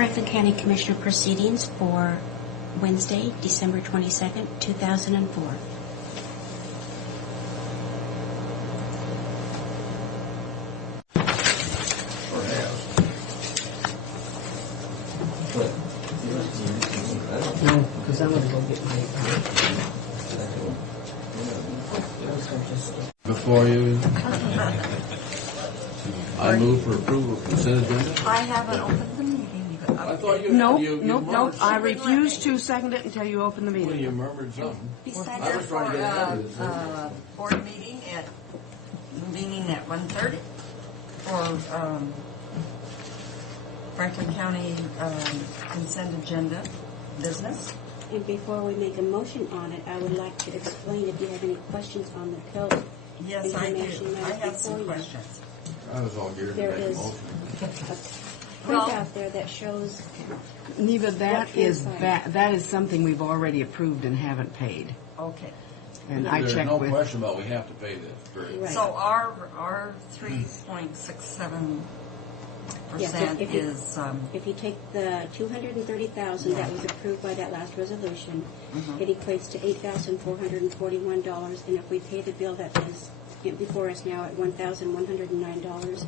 Franklin County Commissioner proceedings for Wednesday, December 22nd, 2004. No, because I'm going to go get my... Before you, I move for approval of consent agenda. I haven't opened the meeting. I thought you No, you no, murmured I something. refuse to second it until you open the Well, meeting. you murmured something. Besides I was trying to get ahead of this. board meeting at 1:30 for Franklin County consent agenda business. And before we make a motion on it, I would like to explain if you have any questions on the PILT. Yes, I information do. that I is have before some you. questions. I was all geared to There make a is motion. a Well- print out there that shows. Neva, that What is transpired? that is something we've already approved and haven't paid. Okay. And I There's checked no with... question about we have to pay this. Period. Right. So our 3.67% Yes, if you- is If you take the $230,000 that was approved by that last resolution, it equates to $8,441. And if we pay the bill that is before us now at $1,109,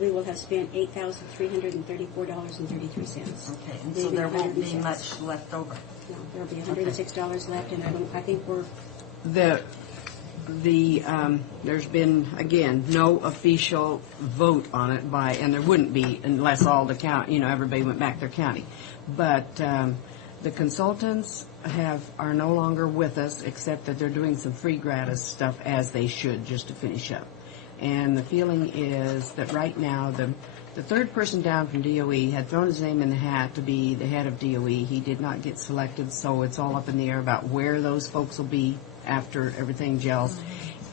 we will have spent $8,334.33. okay, and so there won't be much left over. No, there'll be $106 left, and I think we're. There's been, again, no official vote on it and there wouldn't be unless all the county, everybody went back to their county. But the consultants are no longer with us, except that they're doing some free gratis stuff as they should, just to finish up. And the feeling is that right now the third person down from DOE had thrown his name in the hat to be the head of DOE. He did not get selected, so it's all up in the air about where those folks will be after everything gels.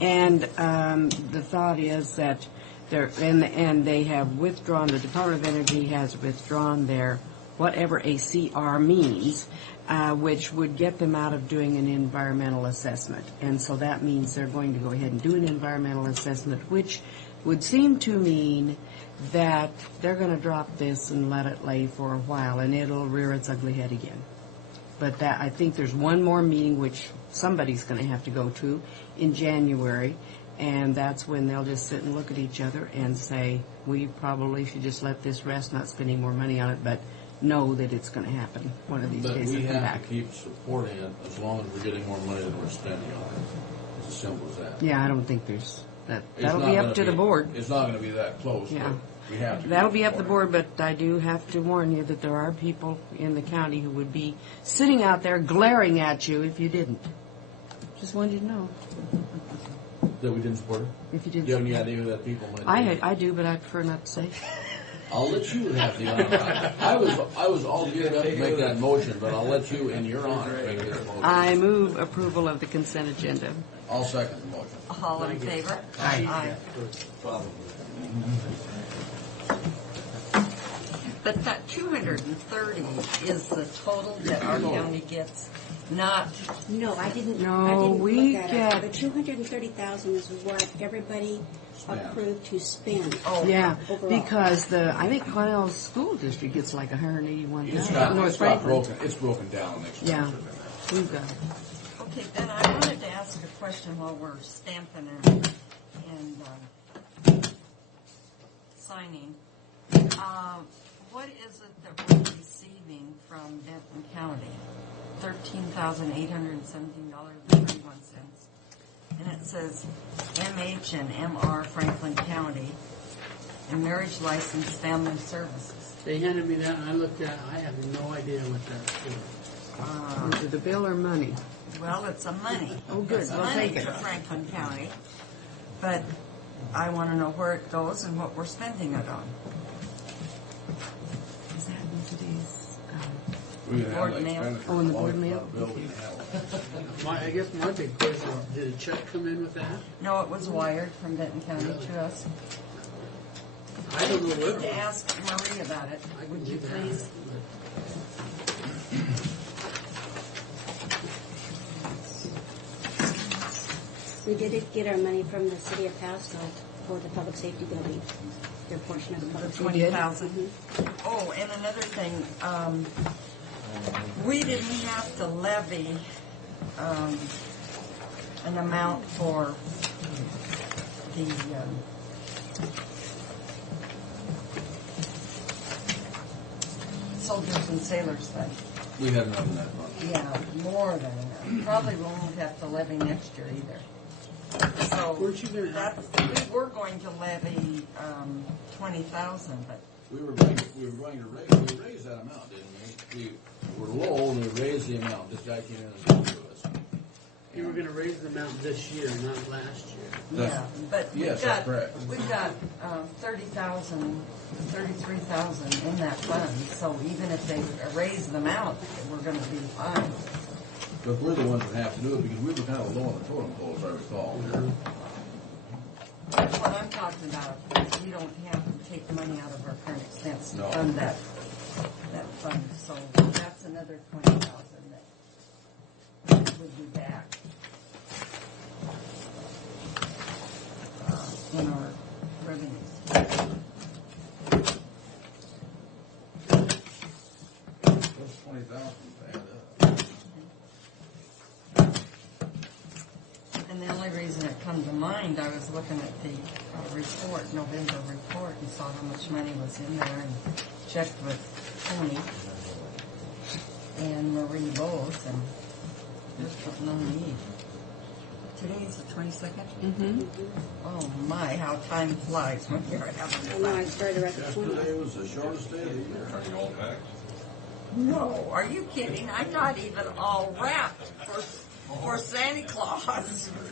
And the thought is that they have withdrawn, the Department of Energy has withdrawn their whatever a CR means, which would get them out of doing an environmental assessment. And so that means they're going to go ahead and do an environmental assessment, which would seem to mean that they're going to drop this and let it lay for a while, and it'll rear its ugly head again. But I think there's one more meeting which somebody's going to have to go to in January, and that's when they'll just sit and look at each other and say, we probably should just let this rest, not spend any more money on it, but know that it's going to happen one of these But days. we It'll come have back. to keep supporting it as long as we're getting more money than we're spending on it. It's as simple as that. Yeah, I don't think there's that. It's That'll not be gonna up to the board. It's not going to be that close. Yeah. But we have to. That'll be up to the supporting board, but I do have to warn you that there are people in the county who would be sitting out there glaring at you if you didn't. Just wanted you to know. it. That we didn't support it? If you Do you have didn't. any idea who that people might be? I do, but I prefer not to say. I'll let you have the honor. I was all geared up to make that motion, but I'll let you, in your honor, make this motion. I move approval of the consent agenda. I'll second the motion. All in favor? Aye. But that 230 is the total that our county gets, not, No, I didn't. No, I didn't we look that up. get- The $230,000 is what everybody approved to spend. oh. Overall. Because I think Cornell's school district gets like $181,000. It's got broken. It's broken down next Yeah. time. We've got it. Okay, then I wanted to ask a question while we're stamping and signing. What is it that we're receiving from Benton County? $13,817.31. And it says MH and MR Franklin County and marriage license family services. They handed me that, and I looked at it. I have no idea what that's for. Is it a bill or money? Well, it's a money. Oh, good. It's We'll money take it. to Franklin County, but I want to know where it goes and what we're spending it on. Is that in today's? We can have Board that mail. expenditure Oh, in the along board with mail? that bill we can have. I guess my big question is, did a check come in with that? No, it was wired from Benton County to us. I don't know You where. need to ask Marie about it. I can Would do you that. please? We did get our money from the city of Pasco for the public safety building. their portion of the public. We did? 20,000. Oh, and another thing, we didn't have to levy an amount for the soldiers and sailors thing. We had enough in that fund. Yeah, more than enough. Probably won't have to levy next year either. So Weren't you gonna- we were going to levy 20,000, but We were going to raise that amount, didn't we? We were low, and we raised the amount. This guy came in and said to us. You were gonna raise the amount this year, not last year. yeah, but Yes, that's correct. we've got 30,000, 33,000 in that fund. So even if they raise the amount, we're going to be fine. But we're the ones that have to do it because we were kind of low on the totem pole, as I recall. That's what I'm talking about. We don't have to take money out of our current expense to No. fund that fund. So that's another 20,000 that would be back in our revenues. Those 20,000 add up. And the only reason it come to mind, I was looking at the report, November report, and saw how much money was in there, and checked with Tony and Marie both, and there's no need. Today's the 22nd? Mm-hmm. Oh my, how time flies when you're having And now I fun. started at the 20. Yesterday was the shortest day of the year. Are you all packed? No, are you kidding? I'm not even all wrapped for Santa Claus,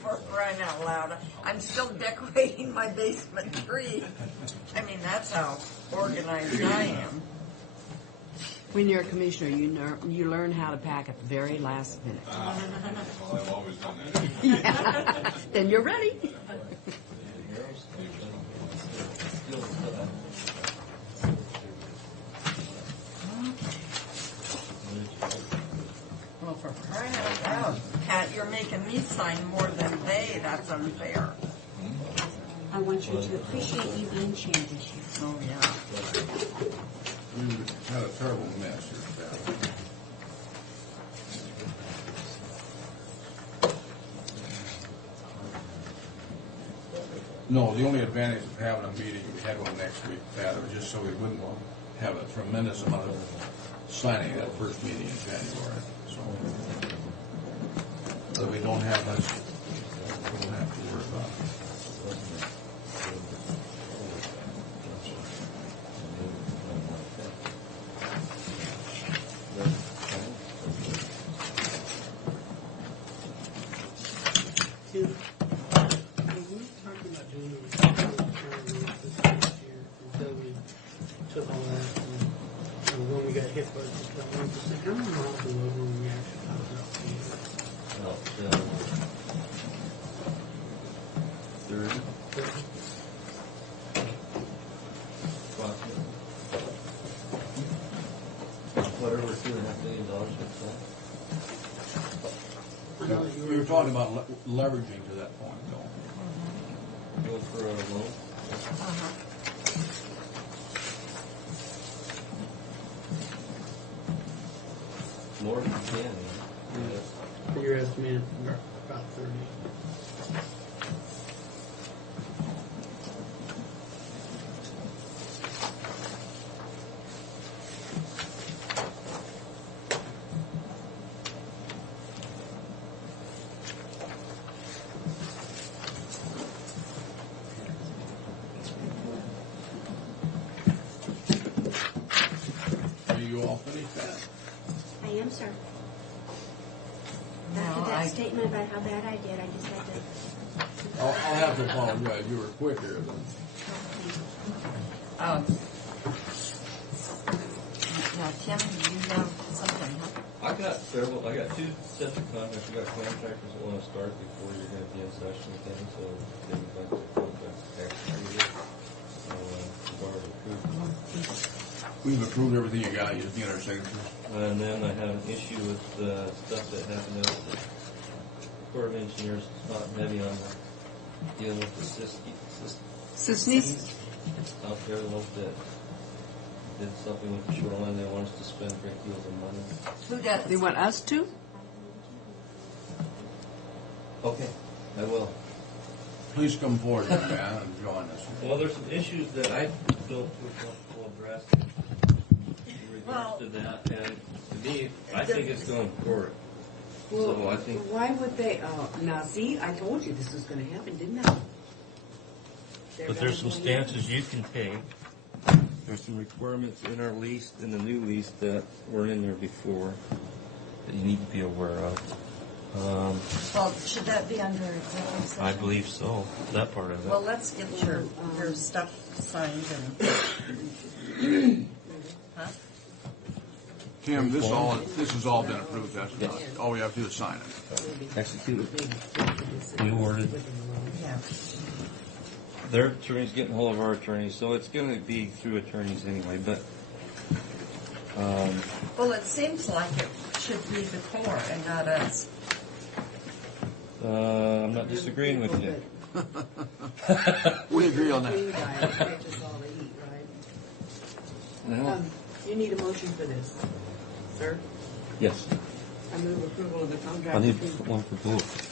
for crying out loud. I'm still decorating my basement tree. I mean, that's how organized I am. When you're a commissioner, you learn how to pack at the very last minute. Well, I've always done that. Yeah. Then you're ready. Well, for crying out loud, Pat, you're making me sign more than they. That's unfair. I want you to appreciate you being chair this year. Oh, yeah. We had a terrible mess here, Pat. No, the only advantage of having a meeting, we had one next week, Pat, was just so we wouldn't have a tremendous amount of signing that first meeting in January, so. So we don't have much, we don't have to worry about it. Tim, when we were talking about doing the this past year until we took all that and when we got hit by the 1%, how many miles below when we actually talked about being? Whatever, $2.5 million looks like. I know that you We were talking about leveraging to that point, though. Go for a loan. More than 10, yeah. For your estimate, about 30. Are you all finished, Pat? I am, sir. No, After that statement about how bad I did, I just had to. I'll have to apologize, you were quicker than. Now, Tim, do you have something, huh? I got several, I got 2 sets of contracts. I got contractors that want to start before you're going to be in session with them, so they would like to contract executed. So, we've already approved. We've approved everything you got, you just need our signatures. And then I have an issue with stuff that happened at the Corps of Engineers, not heavy on dealing with the Cisnes? Out there, the ones that did something with the shoreline, they want us to spend great deals of money. Who does? They want us to? Okay, I will. Please come forward, young man, and join us. Well, there's some issues that I don't feel comfortable addressing in regards to that, and to me, I think it's going forward. So I think, Why would they, now see, I told you this was gonna happen, didn't I? but there's some stances you can take. There's some requirements in our lease, in the new lease that weren't in there before, that you need to be aware of. Well, should that be under executive session? I believe so, that part of it. Well, let's get your stuff signed and. Huh? Tim, this has all been approved, hasn't it? All we have to do is sign it. Execute it. We ordered. Yeah. Their attorney's getting hold of our attorney, so it's going to be through attorneys anyway, but, Well, it seems like it should be the Corps and not us. I'm not disagreeing with you. We agree on that. No. You need a motion for this, sir? Yes, I move approval of the contract. I need one for both.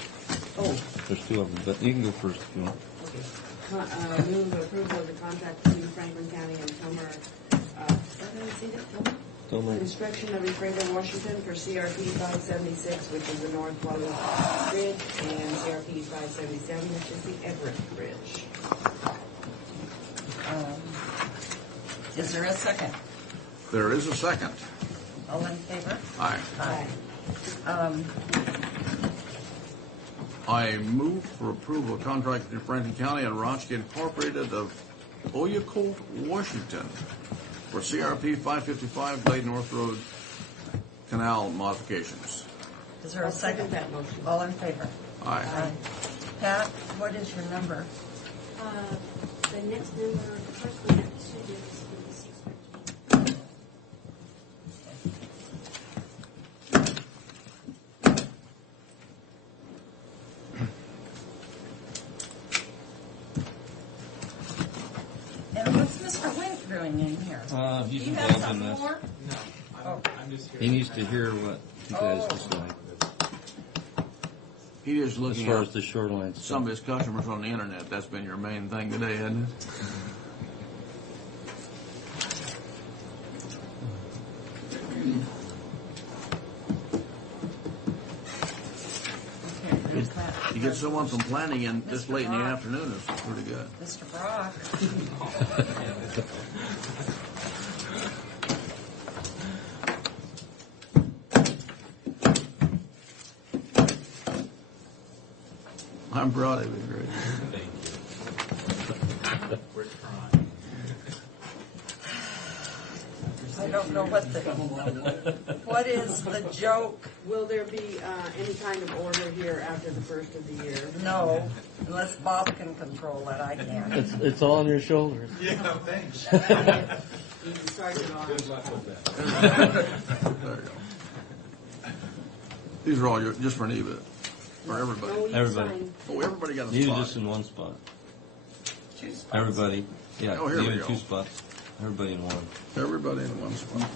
Oh, There's two of them, but you can go first if you want. okay. Move approval of the contract between Franklin County and Tomer, what did I say that, Tomer? Tomer. Construction of Ephrata, Washington for CRP 576, which is the North Wally Bridge, and CRP 577, which is the Everett Bridge. Is there a second? There is a second. All in favor? Aye. Aye. I move for approval of contract between Franklin County and Ronski Incorporated of Oyakolt, Washington for CRP 555 Glade North Road Canal modifications. Is there a I'll second? second that motion. All in favor? Aye. Aye. Pat, what is your number? The next number, the first one that was should is 613. And what's Mr. Wink doing in here? He's Do you have involved in something this. more? No, I'm just here. He needs to hear what you guys decide, He is as looking far at as the shoreline some of stuff. his customers on the internet. That's been your main thing today, hasn't it? Who's that? You get someone from planning in this Mr. late in the Brock. afternoon, it's pretty good. Mr. Brock. I'm proud of you, Greg. I don't know what what is the joke? Will there be any kind of order here after the first of the year? No, unless Bob can control it, I can't. It's all on your shoulders. You can start it off. There you go. These are all just for Neva, for everybody. No, you Everybody. sign. Oh, everybody got a Leave it spot. just in one spot. Two spots. Everybody, yeah, Oh, here leave we it go. two spots. Everybody in one. Everybody in one spot.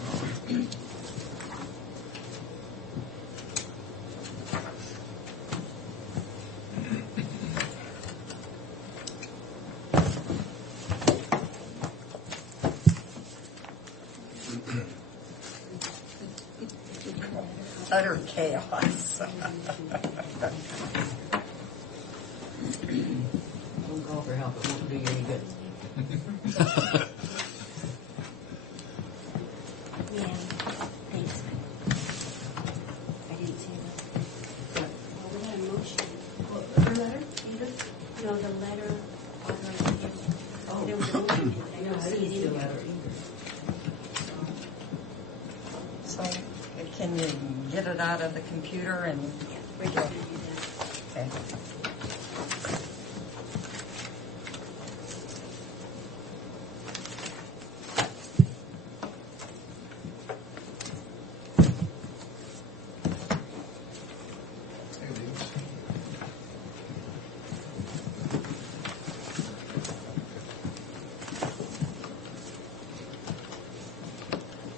Utter chaos. Don't call for help, it won't do you any good. Yeah, thanks. I didn't see that. Oh, we had a motion. The letter? No, the letter authorizing him. Oh, there was a motion. I don't see it in there. So, can you get it out of the computer and? Yeah, we're just gonna do that. Okay.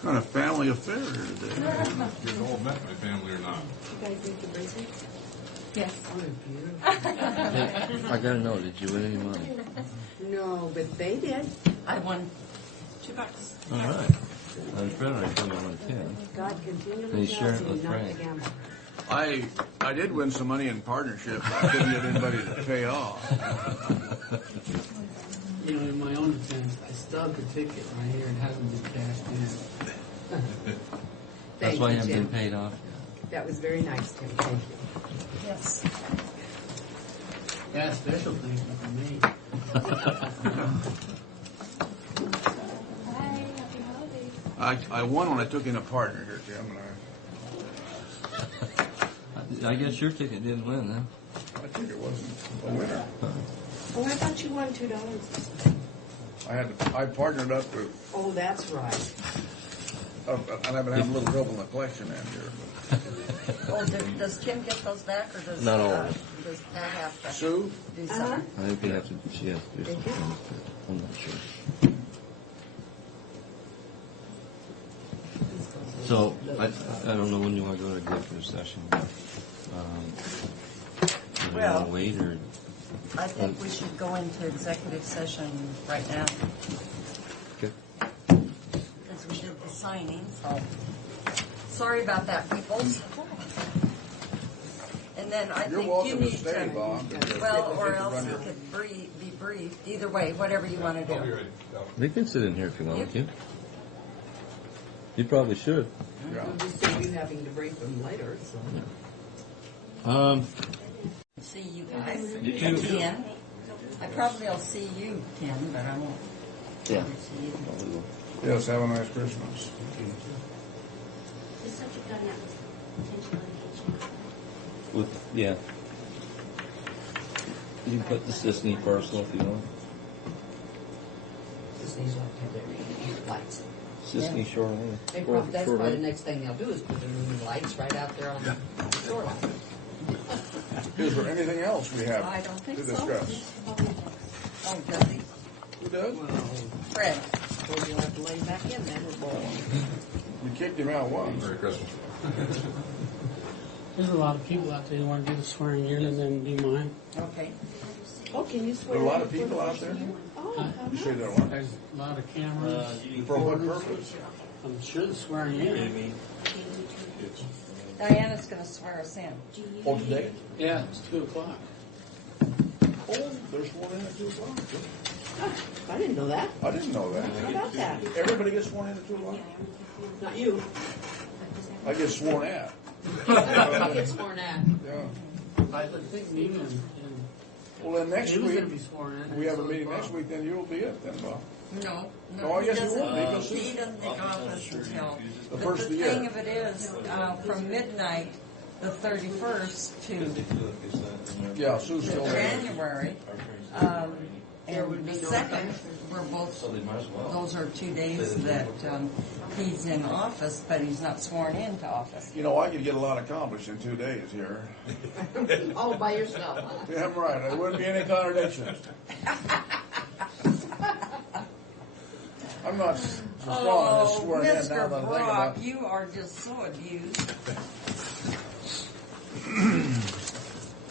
Kind of family affair here today. You've all met my family or not? You guys make the bracelets? Yes. I gotta know, did you win any money? No, but they did. I won $2. All right. I was better, I told you I won 10. God And continually you share tells it you with not to Frank. gamble. I did win some money in partnership, but I couldn't get anybody to pay off. You know, in my own defense, I still have the ticket right here. It hasn't been cashed in. That's Thank why I you, haven't Tim. been paid off That was very nice, Tim. Thank you. Yes. Yeah, special things for me. Bye, happy holidays. I won when I took in a partner here, Tim, and yet. I guess your ticket didn't win, huh? I think it wasn't a winner. Oh, I thought you won $2. I partnered up with, Oh, that's right. and I've been having a little trouble in the collection end here. Oh, does Kim get those back, or does Not all of them. does Pat have to Sue? do something? I think we have to, she has to do Thank you. something. I'm not sure. So, I don't know when you want to go to executive session. Do you Well- want to wait, or? I think we should go into executive session right now, Okay. because we did the signing, so. Sorry about that, people. And then I You're think you welcome to need stay, to, Bob. well, or You can else run you your- could be briefed, either way, whatever you want to I'll be do. ready. They can sit in here if you want You- to. You probably should. Yeah. I'll just save you having to brief them later, so. See you guys You at too. 10. I probably will see you 10, but I won't Yeah. see you. Yes, have a nice Christmas. The subject on that was potential litigation. With, yeah. You can put the Sisney personal if you want. Just needs to have their lights. Sisney shoreline. They probably, that's probably the next thing they'll do is put their new lights right out there on the shoreline. Is there anything else we have I don't to think so. discuss? Oh, does he? Who does? Fred. Or you'll have to lay back in then. We kicked him out once. Merry Christmas. There's a lot of people out there who want to do the swearing in and then do mine. Okay. Oh, can you swear? There are a lot of in people for out there? Oh, You say there are. There's a lot of cameras. For what purpose? I'm sure the swearing in. Diana's going to swear us in. Oh, today? Yeah, it's 2:00. Oh, they're sworn in at 2 o'clock. I didn't know that. I didn't know How that. about that? Everybody gets sworn in at 2 o'clock? Not you. I get sworn at. It's sworn at. Yeah. I think Nina and Well, then next he was week, going to be sworn in. we have a meeting next week, then you'll be it then, Bob. No. Oh, I he guess you doesn't- won't be, because He doesn't take office until. The but first of the the year. thing of it is, from midnight, the 31st to Yeah, Sue's still there. January, and the 2nd, we're both, those are 2 days that he's in office, but he's not sworn into office. You know, I could get a lot accomplished in 2 days here. All by yourself, huh? Yeah, I'm right. There wouldn't be any contradictions. I'm not so strong on this Oh, swearing in now Mr. that I'm thinking Brock, about. you are just so abused.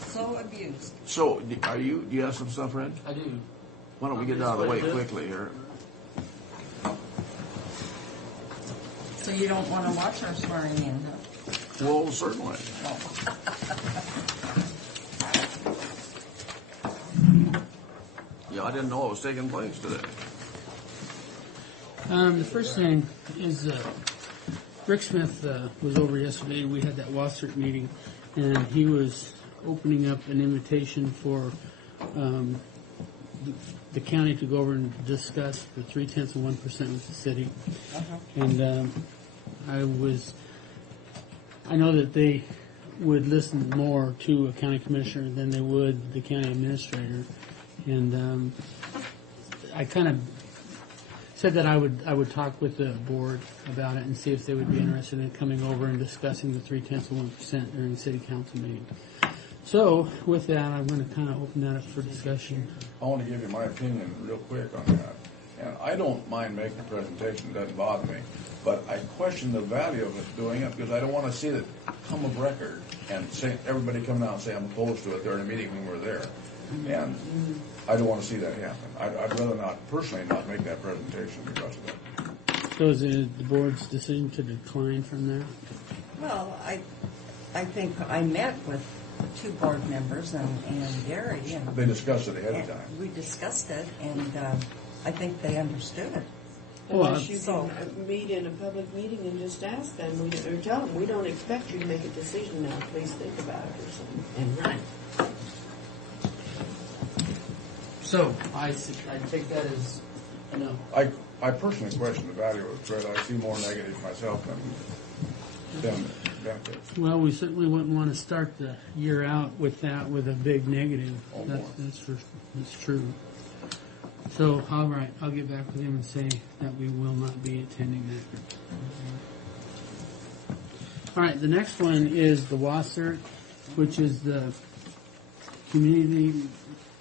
So abused. So, do you have some stuff, Red? I do. Why don't we get it out of the way quickly here? So you don't want to watch our swearing in, huh? Well, certainly. Yeah, I didn't know it was taking place today. The first thing is Rick Smith was over yesterday. We had that Wassert meeting, and he was opening up an invitation for the county to go over and discuss the 0.3% with the city. And I know that they would listen more to a county commissioner than they would the county administrator, and I kind of said that I would talk with the board about it and see if they would be interested in coming over and discussing the 0.3% during the city council meeting. So with that, I'm going to kind of open that up for discussion. I want to give you my opinion real quick on that. And I don't mind making a presentation, it doesn't bother me, but I question the value of it doing it, because I don't want to see it come of record and say, everybody come out and say I'm opposed to it during a meeting when we're there. And I don't want to see that happen. I'd rather not, personally, not make that presentation because of that. So is it the board's decision to decline from there? Well, I think I met with 2 board members and Gary, and They discussed it ahead of time. we discussed it, and I think they understood it. Unless you So- can meet in a public meeting and just ask them, or tell them, we don't expect you to make a decision now, please think about it or something, and run. So, I take that as a no. I personally question the value of it, I see more negatives myself than benefits. Well, we certainly wouldn't want to start the year out with that, with a big negative. Oh, That's true. So, all right, I'll get back with him and say that we will not be attending that. All right, the next one is the WASR, which is the Community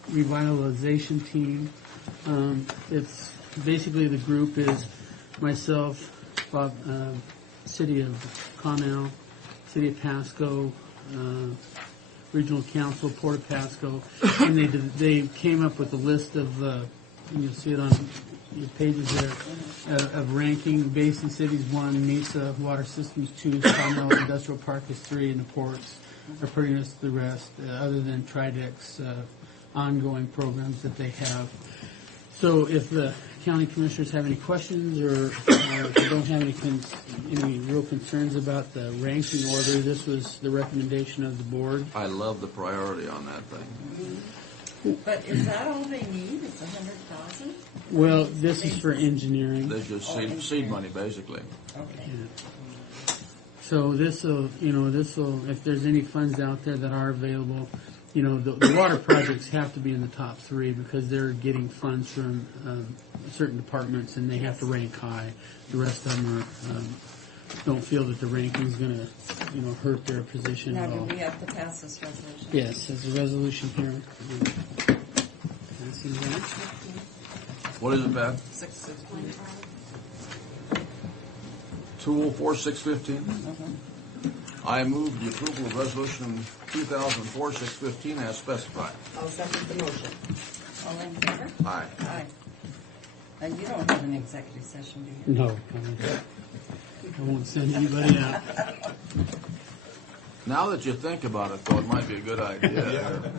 Revitalization Team. It's basically, the group is myself, Bob, City of Connell, City of Pasco, Regional Council, Port of Pasco, and they came up with a list of, and you'll see it on your pages there, of ranking Basin Cities 1, Mesa Water Systems 2, Connell Industrial Park is 3, and the ports are pretty much the rest, other than Tridec's ongoing programs that they have. So if the county commissioners have any questions, or if they don't have any real concerns about the ranking order, this was the recommendation of the board. I love the priority on that thing. But is that all they need, is 100,000? Well, this is for engineering. There's just seed money, basically. Okay. So this'll, if there's any funds out there that are available, the water projects have to be in the top 3 because they're getting funds from certain departments and they have to rank high. The rest of them don't feel that the ranking's going to, hurt their position Now, at do all. we have to pass this resolution? Yes, there's a resolution here. Passing that. What is it, Pat? 615. 204-615? I move the approval of resolution 2004-615 as specified. I'll second the motion. All in favor? Aye. Aye. And you don't have an executive session, do you? No, I won't send anybody out. Now that you think about it, though, it might be a good idea.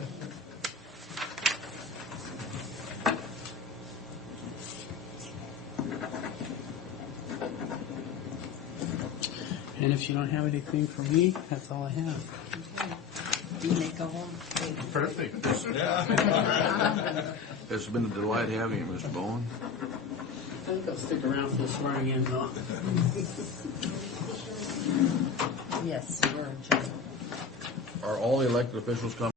And if you don't have anything for me, that's all I have. Do you make go home? Perfect. It's been a delight having you, Mr. Bowen. I think I'll stick around for the swearing in, though. Yes, we're adjourned. Are all the elected officials coming?